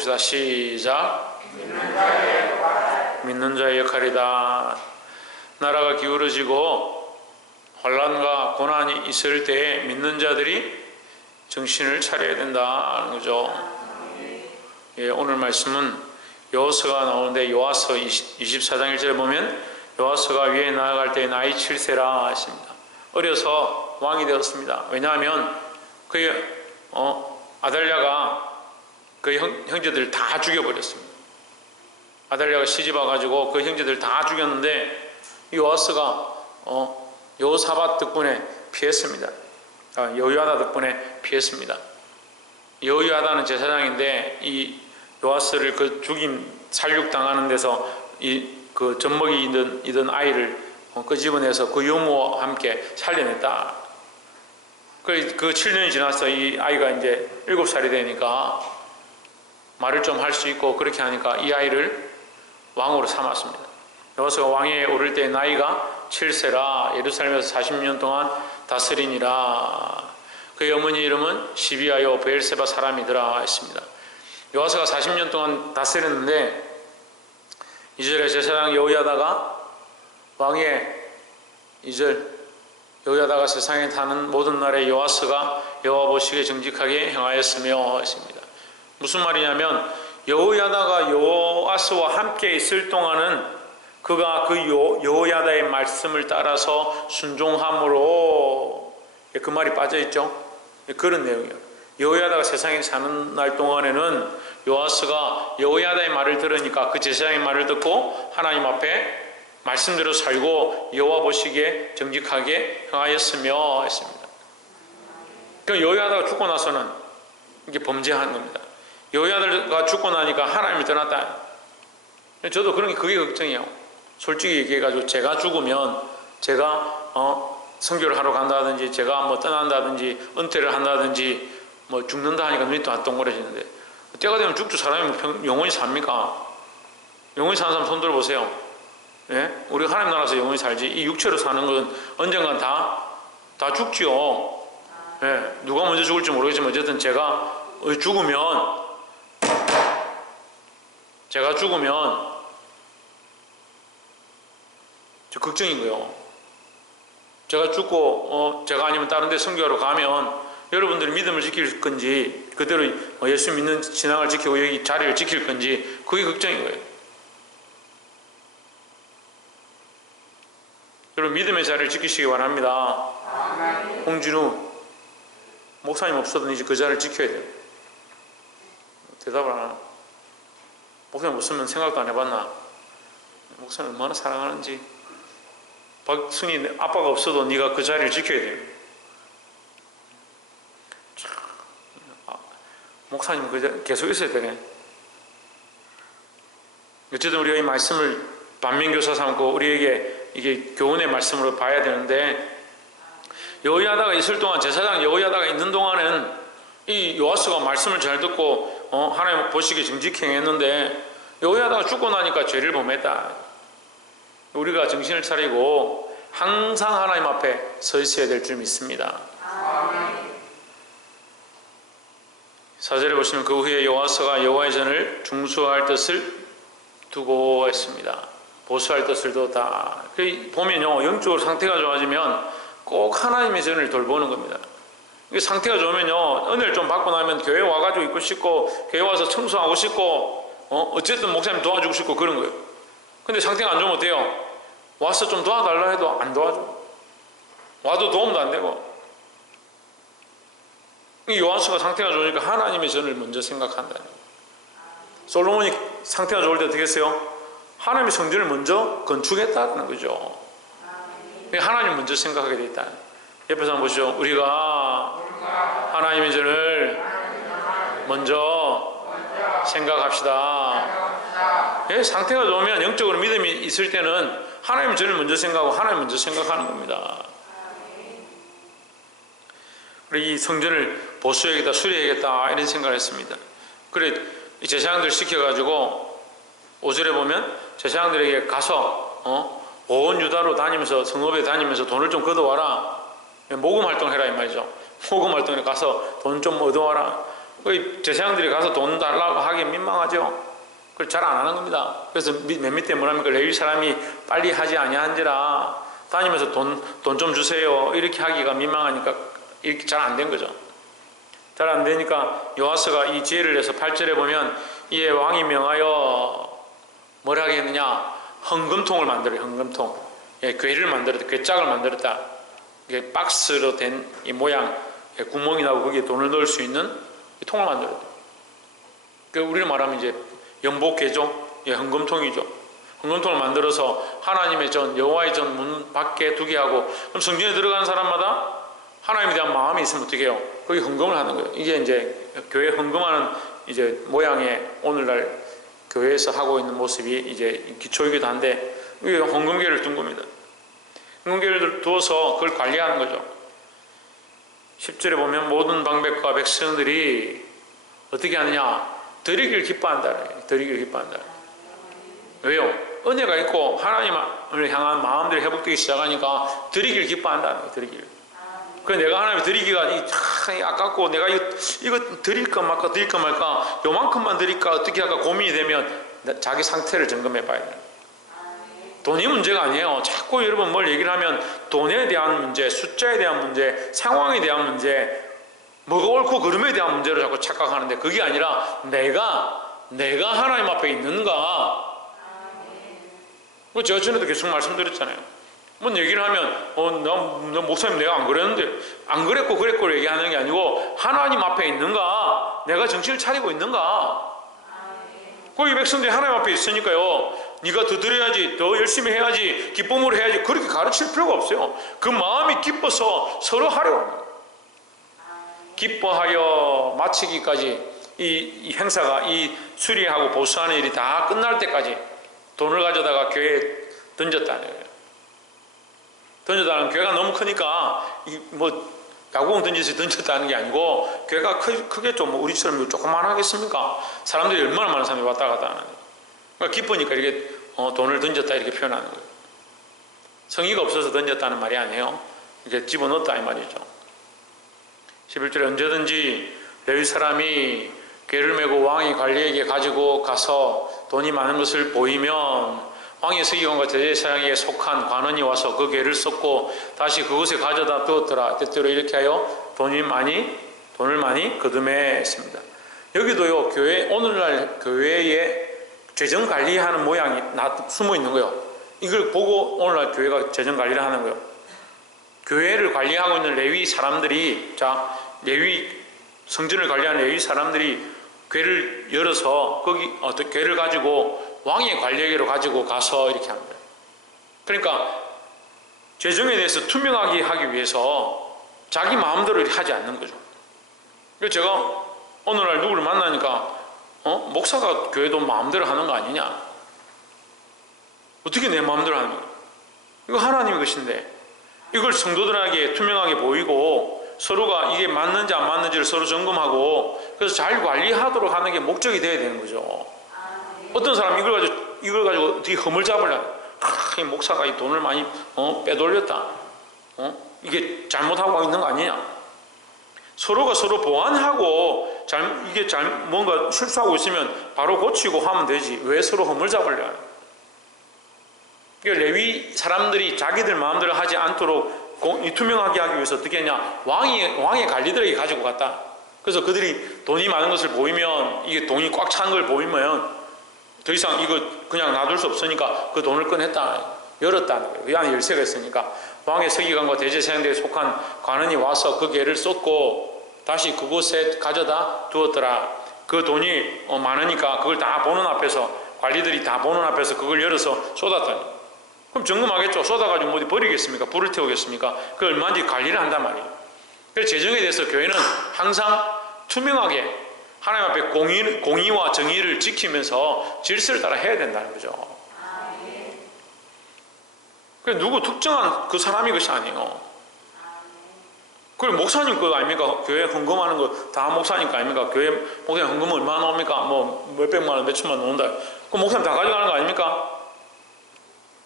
읽어봅시다. 시작. 믿는 자의 역할이다. 나라가 기울어지고 환난과 고난이 있을 때에 믿는 자들이 정신을 차려야 된다는 거죠. 예, 오늘 말씀은 여호수아가 나오는데 여호수아 24장 1절에 보면 여호수아가 위에 나아갈 때 나이 7세라 했습니다. 어려서 왕이 되었습니다. 왜냐하면 그의 아달랴가 그 형제들 다 죽여버렸습니다. 아달랴가 시집 와가지고 그 형제들 다 죽였는데 여호수아가 여호사밧 덕분에 피했습니다. 여호야다 덕분에 피했습니다. 여호야다는 제사장인데 이 요아스를 그 죽임 살육당하는 데서 그 젖먹이던 아이를 끄집어내서 그 유모와 함께 살려냈다. 그 7년이 지나서 이 아이가 이제 7살이 되니까 말을 좀 할 수 있고 그렇게 하니까 이 아이를 왕으로 삼았습니다. 여호수아가 왕위에 오를 때 나이가 7세라 예루살렘에서 40년 동안 다스리니라. 그의 어머니 이름은 시비아요 베엘세바 사람이더라 했습니다. 여호수아가 40년 동안 다스렸는데 2절에 제사장 여호야다가 왕위에 2절 여호야다가 세상에 사는 모든 날에 여호수아가 여호와 보시기에 정직하게 행하였으며 했습니다. 무슨 말이냐면 여호야다가 여호아스와 함께 있을 동안은 그가 그 여호야다의 말씀을 따라서 순종함으로 그 말이 빠져있죠. 그런 내용이에요. 여호야다가 세상에 사는 날 동안에는 여호아스가 여호야다의 말을 들으니까 그 제사장의 말을 듣고 하나님 앞에 말씀대로 살고 여호와 보시기에 정직하게 행하였으며 했습니다. 그러니까 여호야다가 죽고 나서는 이게 범죄한 겁니다. 여호야다가 죽고 나니까 하나님을 떠났다. 저도 그런 게 그게 걱정이에요. 솔직히 얘기해가지고 제가 죽으면 제가 선교를 하러 간다든지 제가 뭐 떠난다든지 은퇴를 한다든지 뭐 죽는다 하니까 눈이 또 안 동그래지는데 때가 되면 죽죠. 사람이 영원히 삽니까? 영원히 사는 사람 손 들어보세요. 예? 우리가 하나님 나라에서 영원히 살지 이 육체로 사는 건 언젠간 다 죽지요. 예? 누가 먼저 죽을지 모르겠지만 어쨌든 제가 죽으면 저 걱정인 거예요. 제가 죽고 제가 아니면 다른 데 선교하러 가면 여러분들이 믿음을 지킬 건지 그대로 예수 믿는 신앙을 지키고 여기 자리를 지킬 건지 그게 걱정인 거예요. 여러분 믿음의 자리를 지키시기 바랍니다. 홍진우 목사님 없어도 이제 그 자리를 지켜야 돼요. 대답을 안 하나? 목사님 없으면 생각도 안 해봤나? 목사님 얼마나 사랑하는지. 박순이 아빠가 없어도 네가 그 자리를 지켜야 돼요. 목사님 그 자리 계속 있어야 되네. 어쨌든 우리가 이 말씀을 반면교사 삼고 우리에게 이게 교훈의 말씀으로 봐야 되는데 여호야다가 있을 동안 제사장 여호야다가 있는 동안은 이 요아스가 말씀을 잘 듣고 하나님 보시기에 정직히 행했는데 여호야다가 죽고 나니까 죄를 범했다. 우리가 정신을 차리고 항상 하나님 앞에 서 있어야 될 줄 믿습니다. 4절에 보시면 그 후에 여호아스가 여호와의 전을 중수할 뜻을 두고 했습니다. 보수할 뜻을 두었다. 보면요 영적으로 상태가 좋아지면 꼭 하나님의 전을 돌보는 겁니다. 상태가 좋으면요 은혜를 좀 받고 나면 교회 와가지고 있고 싶고 교회 와서 청소하고 싶고 어쨌든 목사님 도와주고 싶고 그런 거예요. 근데 상태가 안 좋으면 어때요? 와서 좀 도와달라 해도 안 도와줘. 와도 도움도 안 되고. 요아스가 상태가 좋으니까 하나님의 전을 먼저 생각한다. 솔로몬이 상태가 좋을 때 어떻게 했어요? 하나님의 성전을 먼저 건축했다는 거죠. 하나님 먼저 생각하게 돼 있다. 옆에서 한번 보시죠. 우리가 하나님의 전을 먼저 생각합시다. 예, 상태가 좋으면 영적으로 믿음이 있을 때는 하나님의 전을 먼저 생각하고 하나님 먼저 생각하는 겁니다. 그리고 이 성전을 보수해야겠다, 수리해야겠다 이런 생각을 했습니다. 그래 이 제사장들 시켜가지고 5절에 보면 제사장들에게 가서 온 유다로 다니면서 성읍에 다니면서 돈을 좀 걷어와라. 모금 활동해라 이 말이죠. 모금 활동에 가서 돈 좀 얻어와라. 제사장들이 가서 돈 달라고 하기 민망한 민망하죠. 그걸 잘 안 하는 겁니다. 그래서 맨 밑에 뭐랍니까? 레위 사람이 빨리 하지 아니한지라 다니면서 돈 좀 주세요. 이렇게 하기가 민망하니까 이렇게 잘 안 된 거죠. 잘 안 되니까 요아스가 이 지혜를 내서 8절에 보면 이에 왕이 명하여 뭘 하겠느냐? 헌금통을 만들어요. 헌금통. 예, 궤를 만들었다. 궤짝을 만들었다. 이게 박스로 된 이 모양, 구멍이 나고 거기에 돈을 넣을 수 있는 이 통을 만들었다. 그 우리를 말하면 이제 연복궤죠. 예, 헌금통이죠. 헌금통을 만들어서 하나님의 전, 여호와의 전 문 밖에 두게 하고, 그럼 성전에 들어가는 사람마다 하나님에 대한 마음이 있으면 어떻게 해요? 거기 헌금을 하는 거예요. 이게 이제 교회 헌금하는 이제 모양의 오늘날 교회에서 하고 있는 모습이 이제 기초이기도 한데, 이게 헌금궤를 둔 겁니다. 헌금궤를 두어서 그걸 관리하는 거죠. 10절에 보면 모든 방백과 백성들이 어떻게 하느냐? 드리기를 기뻐한다. 드리기를 기뻐한다. 왜요? 은혜가 있고 하나님을 향한 마음들이 회복되기 시작하니까 드리기를 기뻐한다는 거예요. 드리기를. 그래서 내가 하나님 드리기가 아깝고 내가 이거 드릴까 말까 드릴까 말까 요만큼만 드릴까 어떻게 할까 고민이 되면 자기 상태를 점검해 봐야 돼요. 돈이 문제가 아니에요. 자꾸 여러분 뭘 얘기를 하면 돈에 대한 문제, 숫자에 대한 문제, 상황에 대한 문제, 뭐가 옳고 그름에 대한 문제로 자꾸 착각하는데 그게 아니라 내가 하나님 앞에 있는가. 제가 전에도 계속 말씀드렸잖아요. 뭔 얘기를 하면 나 목사님 내가 안 그랬는데 안 그랬고 그랬고 얘기하는 게 아니고 하나님 앞에 있는가, 내가 정신을 차리고 있는가. 거기 백성들이 하나님 앞에 있으니까요, 네가 더 드려야지, 더 열심히 해야지, 기쁨으로 해야지, 그렇게 가르칠 필요가 없어요. 그 마음이 기뻐서 서로 하려고 합니다. 기뻐하여 마치기까지 이 행사가, 이 수리하고 보수하는 일이 다 끝날 때까지 돈을 가져다가 교회에 던졌다는 거예요. 던졌다는 교회가 너무 크니까 야구공 던지듯이 던졌다는 게 아니고, 교회가 크게 좀 우리처럼 조금만 하겠습니까? 사람들이 얼마나 많은 사람이 왔다 갔다 하는 거예요. 그러니까 기쁘니까 이렇게 돈을 던졌다 이렇게 표현하는 거예요. 성의가 없어서 던졌다는 말이 아니에요. 이렇게 집어넣었다 이 말이죠. 11절에 언제든지 레위 사람이 궤를 메고 왕이 관리에게 가지고 가서 돈이 많은 것을 보이면 왕의 서기관과 제사장에게 속한 관원이 와서 그 궤를 쏟고 다시 그곳에 가져다 두었더라. 때때로 이렇게 하여 돈을 많이 거두매했습니다. 여기도요, 오늘날 교회에 재정 관리하는 모양이 숨어 있는 거예요. 이걸 보고 오늘날 교회가 재정 관리를 하는 거예요. 교회를 관리하고 있는 레위 사람들이, 성전을 관리하는 레위 사람들이 궤를 열어서 거기 궤를 가지고 왕의 관리에게로 가지고 가서 이렇게 하는 거예요. 그러니까 재정에 대해서 투명하게 하기 위해서 자기 마음대로 이렇게 하지 않는 거죠. 그래서 제가 오늘날 누구를 만나니까 목사가 교회도 마음대로 하는 거 아니냐? 어떻게 내 마음대로 하는 거예요? 이거 하나님의 것인데 이걸 성도들에게 투명하게 보이고 서로가 이게 맞는지 안 맞는지를 서로 점검하고 그래서 잘 관리하도록 하는 게 목적이 돼야 되는 거죠. 어떤 사람 이걸 가지고 어떻게 흠을 잡으려고, 이 목사가 이 돈을 많이 빼돌렸다, 이게 잘못하고 있는 거 아니냐. 서로가 서로 보완하고 뭔가 실수하고 있으면 바로 고치고 하면 되지, 왜 서로 흠을 잡으려고 하는. 레위 사람들이 자기들 마음대로 하지 않도록 투명하게 하기 위해서 어떻게 했냐, 왕의 관리들에게 가지고 갔다. 그래서 그들이 돈이 많은 것을 보이면, 이게 돈이 꽉 찬 걸 보이면 더 이상 이거 그냥 놔둘 수 없으니까 그 돈을 꺼냈다, 열었다는 거예요. 그 안에 열쇠가 있으니까 왕의 서기관과 대제사장들에 속한 관원이 와서 그 궤를 쏟고 다시 그곳에 가져다 두었더라. 그 돈이 많으니까 그걸 다 보는 앞에서, 관리들이 다 보는 앞에서 그걸 열어서 쏟았다니. 그럼 점검하겠죠. 쏟아가지고 어디 버리겠습니까? 불을 태우겠습니까? 그 얼마인지 관리를 한단 말이에요. 그래서 재정에 대해서 교회는 항상 투명하게 하나님 앞에 공의와 정의를 지키면서 질서를 따라 해야 된다는 거죠. 그래서 누구 특정한 그 사람이 것이 아니에요. 그리고 목사님 거 아닙니까? 교회 헌금하는 거 다 목사님 거 아닙니까? 교회 목사님 헌금 얼마나 나옵니까? 몇백만 원, 몇천만 원 나온다. 그럼 목사님 다 가져가는 거 아닙니까?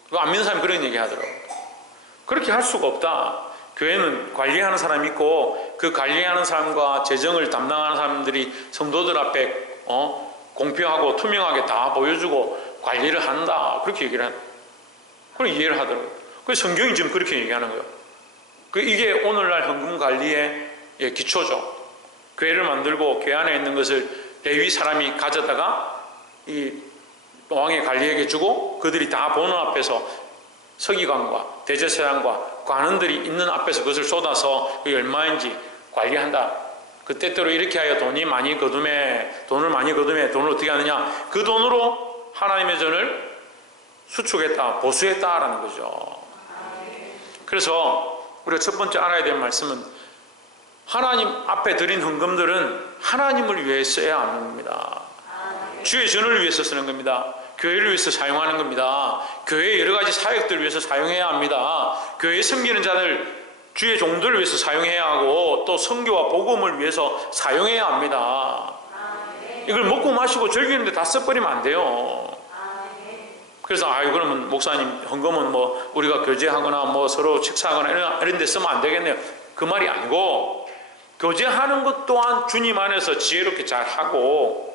그거 안 믿는 사람이 그런 얘기 하더라고요. 그렇게 할 수가 없다. 교회는 관리하는 사람이 있고 그 관리하는 사람과 재정을 담당하는 사람들이 성도들 앞에 공평하고 투명하게 다 보여주고 관리를 한다. 그렇게 얘기를 한, 그걸 이해를 하더라고요. 그래서 성경이 지금 그렇게 얘기하는 거예요. 이게 오늘날 헌금 관리의 기초죠. 교회를 만들고 교회 안에 있는 것을 레위 사람이 가져다가 이 왕의 관리에게 주고 그들이 다 보는 앞에서 서기관과 대제사장과 관원들이 있는 앞에서 그것을 쏟아서 그게 얼마인지 관리한다. 그 때때로 이렇게 하여 돈을 많이 거두매 돈을 어떻게 하느냐, 그 돈으로 하나님의 전을 수축했다, 보수했다라는 거죠. 그래서 우리가 첫 번째 알아야 될 말씀은 하나님 앞에 드린 헌금들은 하나님을 위해 써야 하는 겁니다. 주의 전을 위해서 쓰는 겁니다. 교회를 위해서 사용하는 겁니다. 교회의 여러 가지 사역들을 위해서 사용해야 합니다. 교회에 섬기는 자들, 주의 종들을 위해서 사용해야 하고 또 선교와 복음을 위해서 사용해야 합니다. 이걸 먹고 마시고 즐기는데 다 써버리면 안 돼요. 그래서 그러면 목사님 헌금은 뭐 우리가 교제하거나 뭐 서로 식사하거나 이런 데 쓰면 안 되겠네요. 그 말이 아니고, 교제하는 것 또한 주님 안에서 지혜롭게 잘 하고,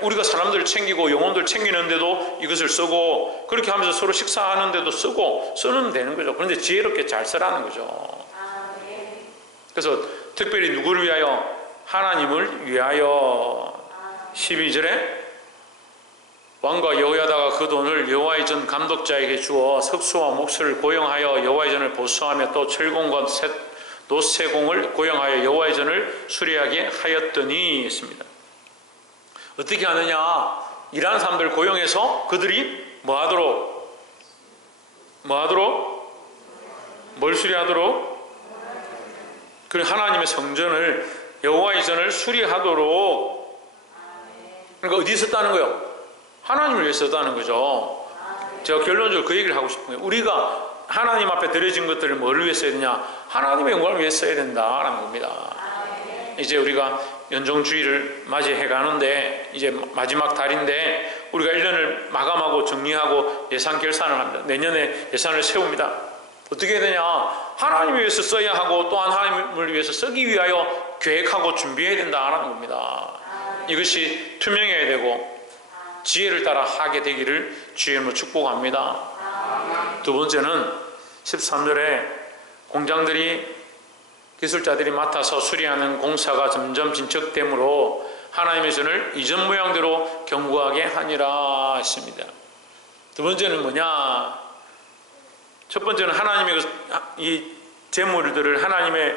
우리가 사람들 챙기고 영혼들 챙기는데도 이것을 쓰고, 그렇게 하면서 서로 식사하는데도 쓰면 되는 거죠. 그런데 지혜롭게 잘 쓰라는 거죠. 그래서 특별히 누구를 위하여? 하나님을 위하여. 12절에 왕과 여호야다가 그 돈을 여호와의 전 감독자에게 주어 석수와 목수를 고용하여 여호와의 전을 보수하며 또 철공과 노쇠공을 고용하여 여호와의 전을 수리하게 하였더니 했습니다. 어떻게 하느냐? 일하는 사람들 고용해서 그들이 뭐 하도록? 뭘 수리하도록? 그 하나님의 성전을, 여호와의 전을 수리하도록. 그러니까 어디에 썼다는 거예요? 하나님을 위해 썼다는 거죠. 제가 결론적으로 그 얘기를 하고 싶은 거예요. 우리가 하나님 앞에 드려진 것들을 뭐를 위해 써야 되냐? 하나님의 영광을 위해 써야 된다라는 겁니다. 이제 우리가 연정주의를 맞이해 가는데 이제 마지막 달인데 우리가 1년을 마감하고 정리하고 예산 결산을 합니다. 내년에 예산을 세웁니다. 어떻게 해야 되냐? 하나님을 위해서 써야 하고 또한 하나님을 위해서 쓰기 위하여 계획하고 준비해야 된다라는 겁니다. 이것이 투명해야 되고 지혜를 따라 하게 되기를 주의 이름으로 축복합니다. 두 번째는 13절에 공장들이, 기술자들이 맡아서 수리하는 공사가 점점 진척되므로 하나님의 전을 이전 모양대로 견고하게 하니라 했습니다. 두 번째는 뭐냐? 첫 번째는 하나님의 이 재물들을 하나님의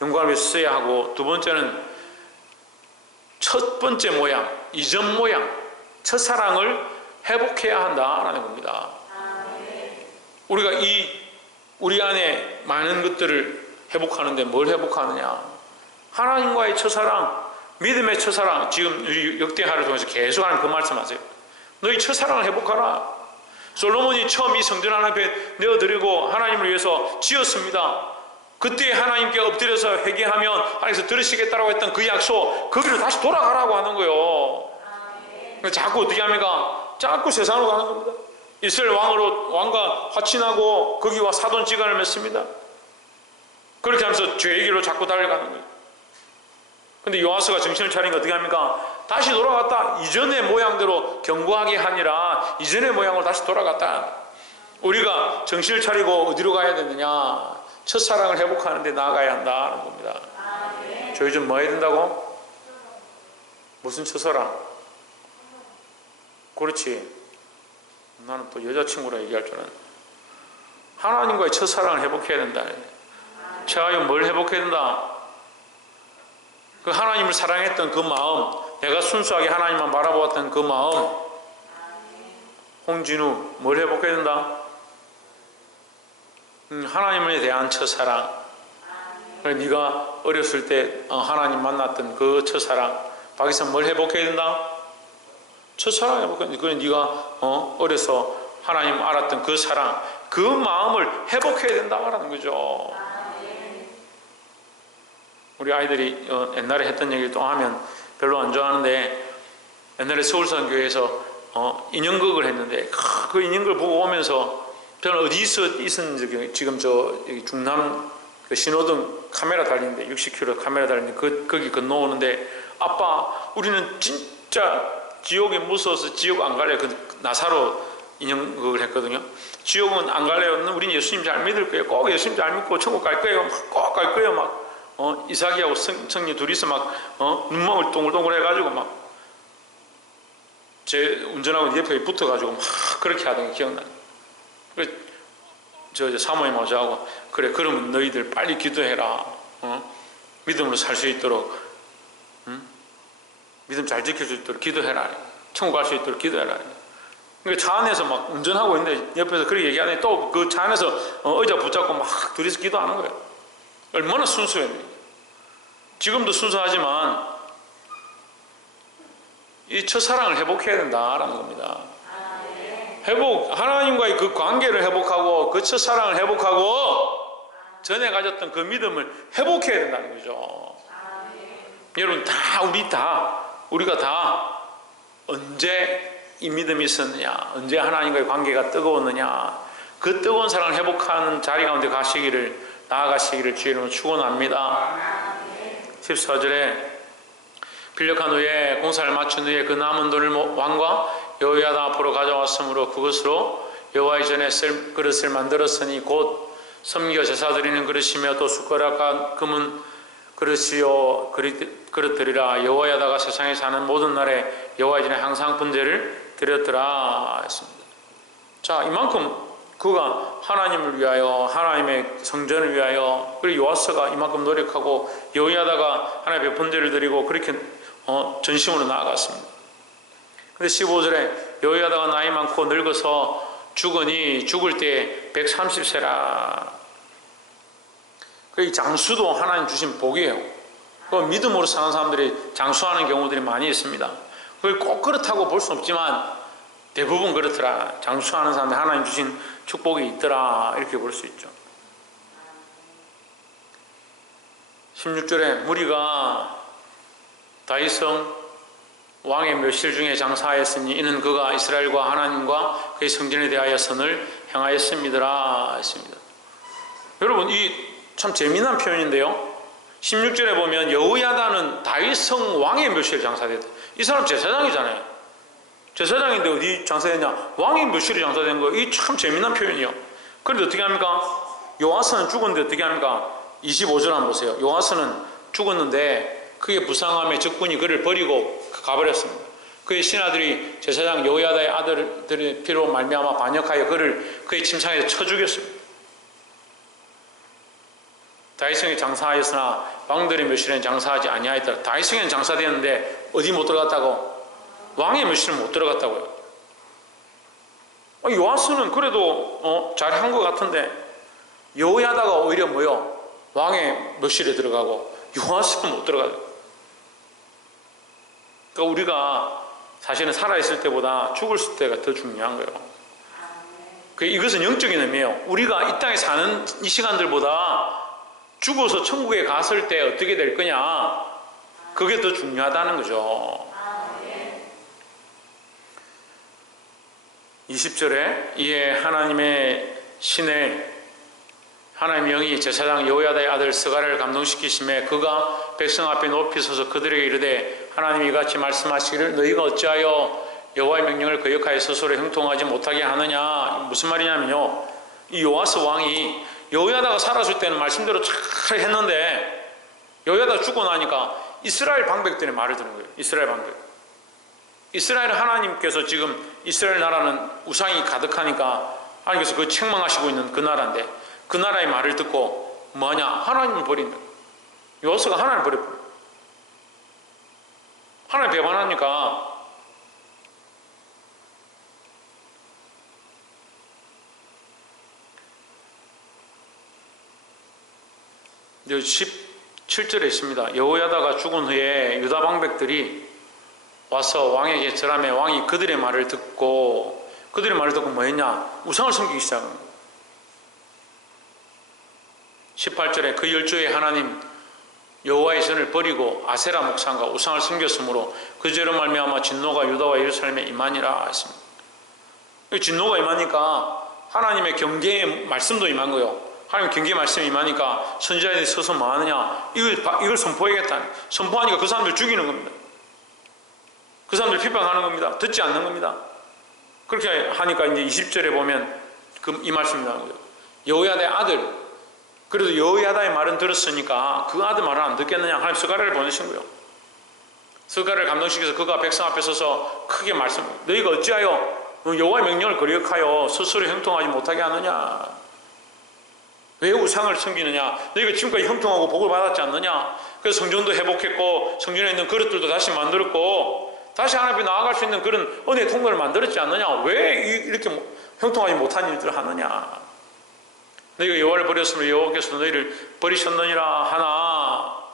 영광을 위해서 써야 하고, 두 번째는 첫 번째 모양, 이전 모양, 첫사랑을 회복해야 한다라는 겁니다. 우리가 우리 안에 많은 것들을 회복하는데 뭘 회복하느냐? 하나님과의 첫사랑, 믿음의 첫사랑. 지금 우리 역대하를 통해서 계속 하는 그 말씀하세요. 너희 첫사랑을 회복하라. 솔로몬이 처음 이 성전 하나님에 내어드리고 하나님을 위해서 지었습니다. 그때 하나님께 엎드려서 회개하면 하나님께서 들으시겠다라고 했던 그 약속, 거기로 다시 돌아가라고 하는 거예요. 자꾸 어떻게 합니까? 자꾸 세상으로 가는 겁니다. 이스라엘 왕과 화친하고 거기와 사돈지간을 맺습니다. 그렇게 하면서 죄의 길로 자꾸 달려가는 거예요. 근데 요아스가 정신을 차리니까 어떻게 합니까? 다시 돌아갔다. 이전의 모양대로 견고하게 하니라. 이전의 모양으로 다시 돌아갔다. 우리가 정신을 차리고 어디로 가야 되느냐? 첫사랑을 회복하는 데 나아가야 한다는 겁니다. 저희 좀 뭐 해야 된다고? 무슨 첫사랑? 그렇지. 나는 또 여자친구라 얘기할 줄은 하나님과의 첫사랑을 회복해야 된다. 제가 뭘 회복해야 된다? 그 하나님을 사랑했던 그 마음, 내가 순수하게 하나님만 바라보았던 그 마음. 홍진우, 뭘 회복해야 된다? 하나님에 대한 첫사랑. 네가 어렸을 때 하나님 만났던 그 첫사랑. 박이선 뭘 회복해야 된다? 첫사랑 회복해야 된다. 그래, 네가 어려서 하나님 알았던 그 사랑, 그 마음을 회복해야 된다라는 거죠. 우리 아이들이 옛날에 했던 얘기를 또 하면 별로 안 좋아하는데, 옛날에 서울산교회에서 인형극을 했는데 그 인형극을 보고 오면서 저는 어디서 있었는지, 지금 여기 중남 그 신호등 카메라 달리는데 60km 카메라 달리는데 거기 건너오는데 아빠 우리는 진짜 지옥에 무서워서 지옥 안 갈래. 그 나사로 인형을 했거든요. 지옥은 안 갈래요. 우리는 예수님 잘 믿을 거예요. 꼭 예수님 잘 믿고 천국 갈 거예요. 꼭 갈 거예요. 막 이삭이하고 성녀 둘이서 막 눈망울 동글동글 해가지고 막 제 운전하고 옆에 붙어가지고 막 그렇게 하던 게 기억나요. 저 사모님하고 저하고 그래 그러면 너희들 빨리 기도해라. 믿음으로 살 수 있도록 믿음 잘 지킬 수 있도록 기도해라. 천국 갈 수 있도록 기도해라. 그러니까 차 안에서 막 운전하고 있는데 옆에서 그렇게 얘기하더니 또 그 차 안에서 의자 붙잡고 막 둘이서 기도하는 거예요. 얼마나 순수했는지. 지금도 순수하지만 이 첫사랑을 회복해야 된다라는 겁니다. 회복, 하나님과의 그 관계를 회복하고 그 첫사랑을 회복하고 전에 가졌던 그 믿음을 회복해야 된다는 거죠. 여러분 우리가 다 언제 이 믿음이 있었느냐, 언제 하나님과의 관계가 뜨거웠느냐, 그 뜨거운 사랑을 회복하는 자리 가운데 나아가시기를 주의 이름으로 축원합니다. 14절에 필력한 후에 공사를 마친 후에 그 남은 돈을 왕과 여호야다 앞으로 가져왔으므로 그것으로 여호와의 전에 쓸 그릇을 만들었으니 곧 섬겨 제사 드리는 그릇이며 또 숟가락과 금은 그릇이요 그릇들이라. 여호야다가 세상에 사는 모든 날에 여호와의 전에 항상 분제를 드렸더라 했습니다. 자, 이만큼 그가 하나님을 위하여 하나님의 성전을 위하여 그리고 요아스가 이만큼 노력하고 여호야다가 하나님의 분제를 드리고 그렇게 전심으로 나아갔습니다. 근데 15절에 여호야다가 나이 많고 늙어서 죽으니 죽을 때 130세라. 이 장수도 하나님 주신 복이에요. 그 믿음으로 사는 사람들이 장수하는 경우들이 많이 있습니다. 그걸 꼭 그렇다고 볼 수는 없지만 대부분 그렇더라. 장수하는 사람들 하나님 주신 축복이 있더라. 이렇게 볼 수 있죠. 16절에 무리가 다윗성 왕의 묘실 중에 장사하였으니 이는 그가 이스라엘과 하나님과 그의 성전에 대하여 선을 행하였음이더라 했습니다. 여러분 이 참 재미난 표현인데요. 16절에 보면 여호야다는 다윗성 왕의 묘실에 장사됐다. 이 사람 제사장이잖아요. 제사장인데 어디 장사됐냐? 왕의 묘실에 장사된 거예요. 이 참 재미난 표현이요. 그런데 어떻게 합니까? 요아스는 죽었는데 어떻게 합니까? 25절 한번 보세요. 요아스는 죽었는데 그의 부상함에 적군이 그를 버리고 가버렸습니다. 그의 신하들이 제사장 여호야다의 아들들의 피로 말미암아 반역하여 그를 그의 침상에서 쳐 죽였습니다. 다윗성에 장사하였으나 왕들의 묘실에는 장사하지 아니하였더라. 다윗성에는 장사되었는데 어디 못 들어갔다고? 왕의 묘실은 못 들어갔다고요. 요아스는 그래도 잘한 것 같은데 여호야다가 오히려 뭐요? 왕의 묘실에 들어가고 요아스는 못 들어가요. 그러니까 우리가 사실은 살아있을 때보다 죽을 때가 더 중요한 거예요. 이것은 영적인 의미예요. 우리가 이 땅에 사는 이 시간들보다 죽어서 천국에 갔을 때 어떻게 될 거냐, 그게 더 중요하다는 거죠. 20절에 이에 하나님의 신의 하나님의 영이 제사장 여호야다의 아들 스가랴를 감동시키심에 그가 백성 앞에 높이 서서 그들에게 이르되 하나님이 이같이 말씀하시기를 너희가 어찌하여 여호와의 명령을 거역하여 스스로 형통하지 못하게 하느냐. 무슨 말이냐면요, 이 요아스 왕이 여호야다가 살았을 때는 말씀대로 잘 했는데 여호야다가 죽고 나니까 이스라엘 방백들의 말을 듣는 거예요. 이스라엘 방백. 이스라엘 하나님께서 지금 이스라엘 나라는 우상이 가득하니까 하나님께서 그 책망하시고 있는 그 나라인데 그 나라의 말을 듣고 뭐하냐? 하나님을 버린다. 요아스가 하나님을 버려버려요. 하나님 배반하니까 여기 17절에 있습니다. 여호야다가 죽은 후에 유다 방백들이 와서 왕에게 절하매 왕이 그들의 말을 듣고 뭐 했냐? 우상을 섬기기 시작합니다. 18절에 그 열조의 하나님 여호와의 전을 버리고 아세라 목상과 우상을 섬겼으므로 그 죄로 말미암아 진노가 유다와 예루살렘에 임하니라 했습니다. 진노가 임하니까 하나님의 경계의 말씀도 임한 거예요. 하나님 경계 말씀이 임하니까 선지자들이 서서 뭐 하느냐? 이걸 선포해야겠다. 선포하니까 그 사람들 죽이는 겁니다. 그 사람들 핍박하는 겁니다. 듣지 않는 겁니다. 그렇게 하니까 이제 20절에 보면 이 말씀이 나오는 거예요. 여호야다의 아들, 그래도 여호야다의 말은 들었으니까 그 아들 말은 안 듣겠느냐? 하나님 스가랴를 보내신 거예요. 스가랴를 감동시켜서 그가 백성 앞에 서서 크게 말씀해요. 너희가 어찌하여 여호와의 명령을 거역하여 스스로 형통하지 못하게 하느냐? 왜 우상을 섬기느냐? 너희가 지금까지 형통하고 복을 받았지 않느냐? 그래서 성전도 회복했고 성전에 있는 그릇들도 다시 만들었고 다시 하나님 앞에 나아갈 수 있는 그런 은혜의 통로를 만들었지 않느냐? 왜 이렇게 형통하지 못한 일들을 하느냐? 너희가 여호와를 버렸으면 여호와께서 너희를 버리셨느니라 하나,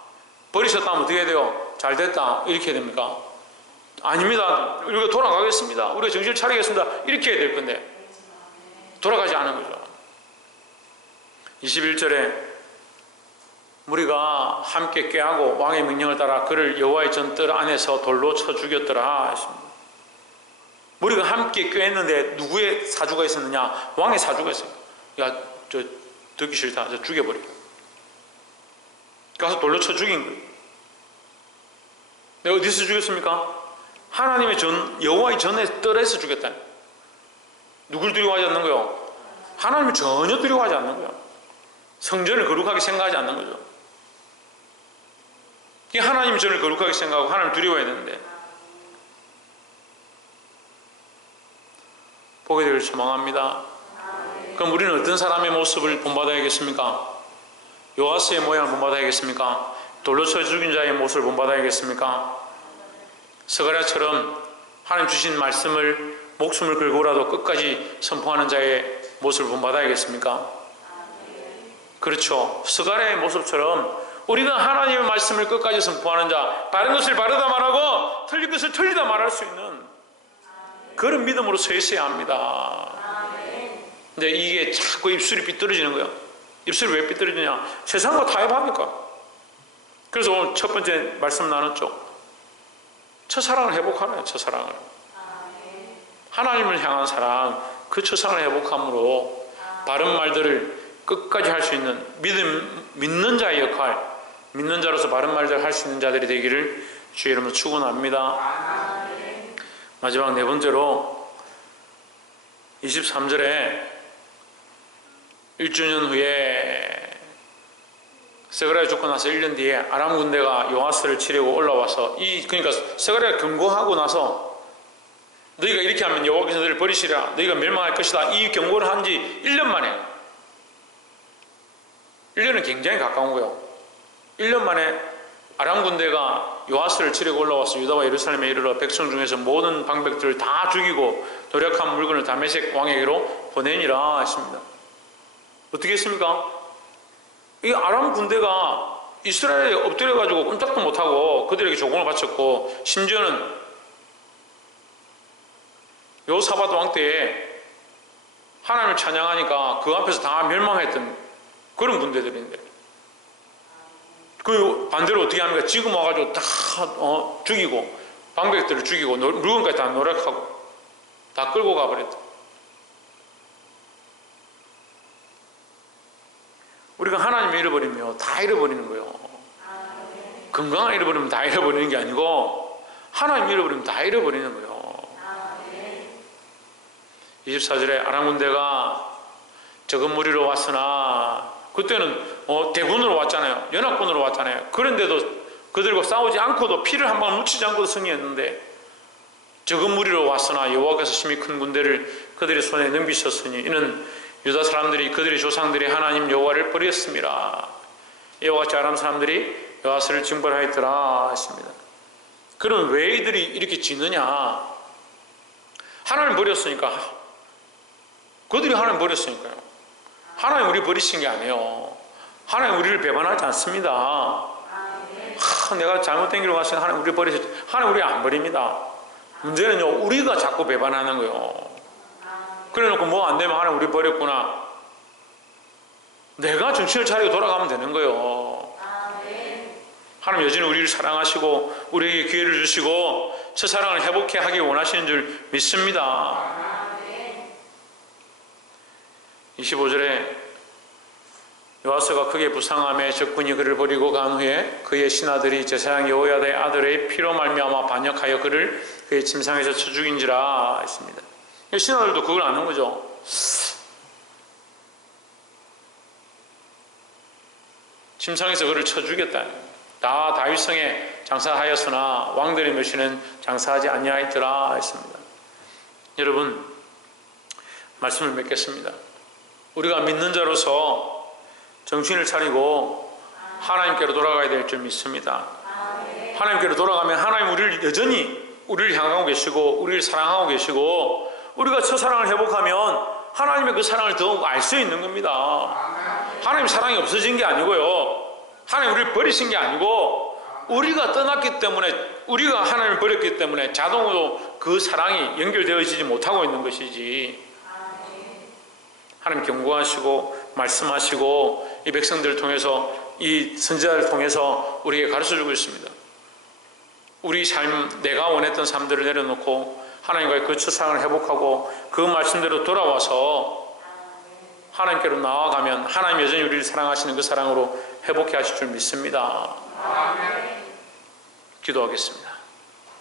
버리셨다면 어떻게 해야 돼요? 잘 됐다 이렇게 해야 됩니까? 아닙니다. 우리가 돌아가겠습니다. 우리가 정신을 차리겠습니다. 이렇게 해야 될 건데 돌아가지 않은 거죠. 21절에 무리가 함께 꾀하고 왕의 명령을 따라 그를 여호와의 전뜰 안에서 돌로 쳐 죽였더라 했습니다. 무리가 함께 꾀했는데 누구의 사주가 있었느냐? 왕의 사주가 있어요. 야, 저 듣기 싫다. 저 죽여버려. 가서 돌로 쳐 죽인 거예요. 내가 어디서 죽였습니까? 하나님의 여호와의 전에 뜰에서 죽였다. 누굴 두려워하지 않는 거요? 하나님을 전혀 두려워하지 않는 거예요. 성전을 거룩하게 생각하지 않는 거죠. 하나님이 전을 거룩하게 생각하고 하나님을 두려워해야 되는데 보게 되길 소망합니다. 그럼 우리는 어떤 사람의 모습을 본받아야겠습니까? 요아스의 모양을 본받아야겠습니까? 돌로 쳐 죽인 자의 모습을 본받아야겠습니까? 스가랴처럼 하나님 주신 말씀을 목숨을 걸고라도 끝까지 선포하는 자의 모습을 본받아야겠습니까? 그렇죠. 스가랴의 모습처럼 우리가 하나님의 말씀을 끝까지 선포하는 자, 바른 것을 바르다 말하고 틀린 것을 틀리다 말할 수 있는 그런 믿음으로 서 있어야 합니다. 근데 이게 자꾸 입술이 삐뚤어지는 거예요. 입술이 왜 삐뚤어지냐? 세상과 타협하니까. 그래서 오늘 첫 번째 말씀 나눴죠. 첫사랑을 회복하네요. 첫사랑을. 하나님을 향한 사랑, 그 첫사랑을 회복함으로 바른 말들을 끝까지 할 수 있는 믿는 자의 역할, 믿는 자로서 바른 말들을 할 수 있는 자들이 되기를 주의 이름으로 축원합니다. 마지막 네 번째로 23절에 1주년 후에 스가랴가 죽고 나서 1년 뒤에 아람 군대가 요아스를 치려고 올라와서 그러니까 스가랴가 경고하고 나서 너희가 이렇게 하면 여호와께서 너희를 버리시리라, 너희가 멸망할 것이다, 이 경고를 한 지 1년 만에, 1년은 굉장히 가까운 거예요. 1년 만에 아람 군대가 요아스를 치려고 올라와서 유다와 예루살렘에 이르러 백성 중에서 모든 방백들을 다 죽이고 노력한 물건을 다메섹 왕에게로 보내니라 했습니다. 어떻게 했습니까? 이 아람 군대가 이스라엘에 엎드려가지고 꼼짝도 못하고 그들에게 조공을 바쳤고, 심지어는 여호사밧 왕 때에 하나님을 찬양하니까 그 앞에서 다 멸망했던 그런 군대들인데, 그 반대로 어떻게 합니까? 지금 와가지고 다 죽이고 방백들을 죽이고 물건까지 다 노력하고 다 끌고 가버렸다. 우리가 하나님을 잃어버리면 다 잃어버리는 거예요. 건강을 잃어버리면 다 잃어버리는 게 아니고 하나님 잃어버리면 다 잃어버리는 거예요. 24절에 아람 군대가 적은 무리로 왔으나, 그때는 대군으로 왔잖아요. 연합군으로 왔잖아요. 그런데도 그들과 싸우지 않고도 피를 한 방울 묻히지 않고도 승리했는데, 적은 무리로 왔으나 여호와께서 심히 큰 군대를 그들의 손에 넘기셨으니 이는 유다 사람들이 그들의 조상들이 하나님 여호와를 버렸습니다. 이와 같이 아람 사람들이 여호와를 징벌하였더라 했습니다. 그럼 왜 이들이 이렇게 지느냐? 하나님 버렸으니까. 그들이 하나님 버렸으니까요. 하나님 우리 버리신 게 아니에요. 하나님 우리를 배반하지 않습니다. 내가 잘못된 길로 갔으니까 하나님 우리를 버리셨지. 하나님 우리 안 버립니다. 문제는요, 우리가 자꾸 배반하는 거예요. 그래 놓고 뭐 안 되면 하나님 우리 버렸구나. 내가 정신을 차리고 돌아가면 되는 거예요. 하나님 여전히 우리를 사랑하시고 우리에게 기회를 주시고 첫사랑을 회복해 하기 원하시는 줄 믿습니다. 25절에 요아스가 크게 부상함에 적군이 그를 버리고 간 후에 그의 신하들이 제사장 여호야다의 아들의 피로 말미암아 반역하여 그를 그의 침상에서 쳐 죽인지라 했습니다. 신하들도 그걸 아는 거죠. 침상에서 그를 쳐 죽였다. 다 다윗성에 장사하였으나 왕들의 멸시는 장사하지 아니하였더라 했습니다. 여러분, 말씀을 맺겠습니다. 우리가 믿는 자로서 정신을 차리고 하나님께로 돌아가야 될 줄 믿습니다. 하나님께로 돌아가면 하나님 우리를 여전히 우리를 향하고 계시고 우리를 사랑하고 계시고 우리가 첫사랑을 회복하면 하나님의 그 사랑을 더욱 알 수 있는 겁니다. 하나님 사랑이 없어진 게 아니고요. 하나님 우리를 버리신 게 아니고 우리가 떠났기 때문에 우리가 하나님을 버렸기 때문에 자동으로 그 사랑이 연결되어지지 못하고 있는 것이지. 하나님 경고하시고 말씀하시고 이 백성들을 통해서 이 선지자를 통해서 우리에게 가르쳐주고 있습니다. 우리 삶, 내가 원했던 삶들을 내려놓고 하나님과의 그 첫사랑을 회복하고 그 말씀대로 돌아와서 하나님께로 나아가면 하나님 여전히 우리를 사랑하시는 그 사랑으로 회복해 하실 줄 믿습니다. 기도하겠습니다.